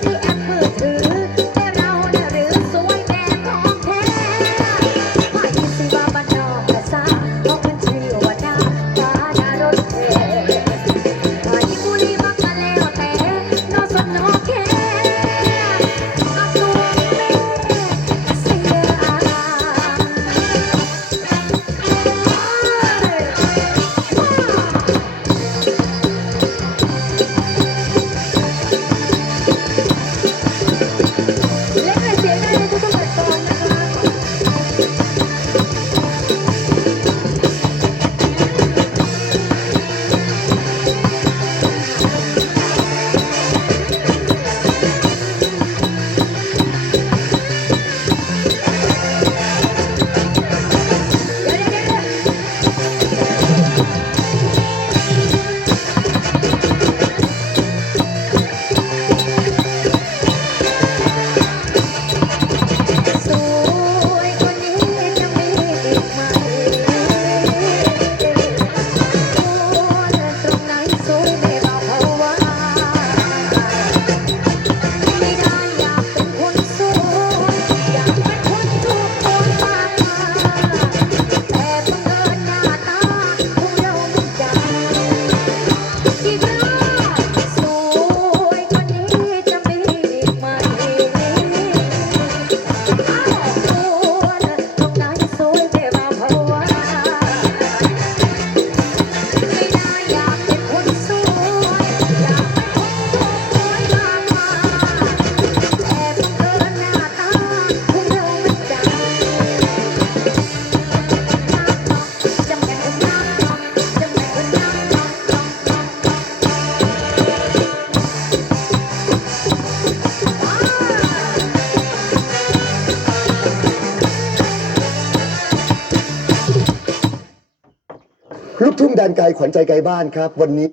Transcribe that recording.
do. ลุกทุ่งแดนไกลขวัญใจไกลบ้านครับ วันนี้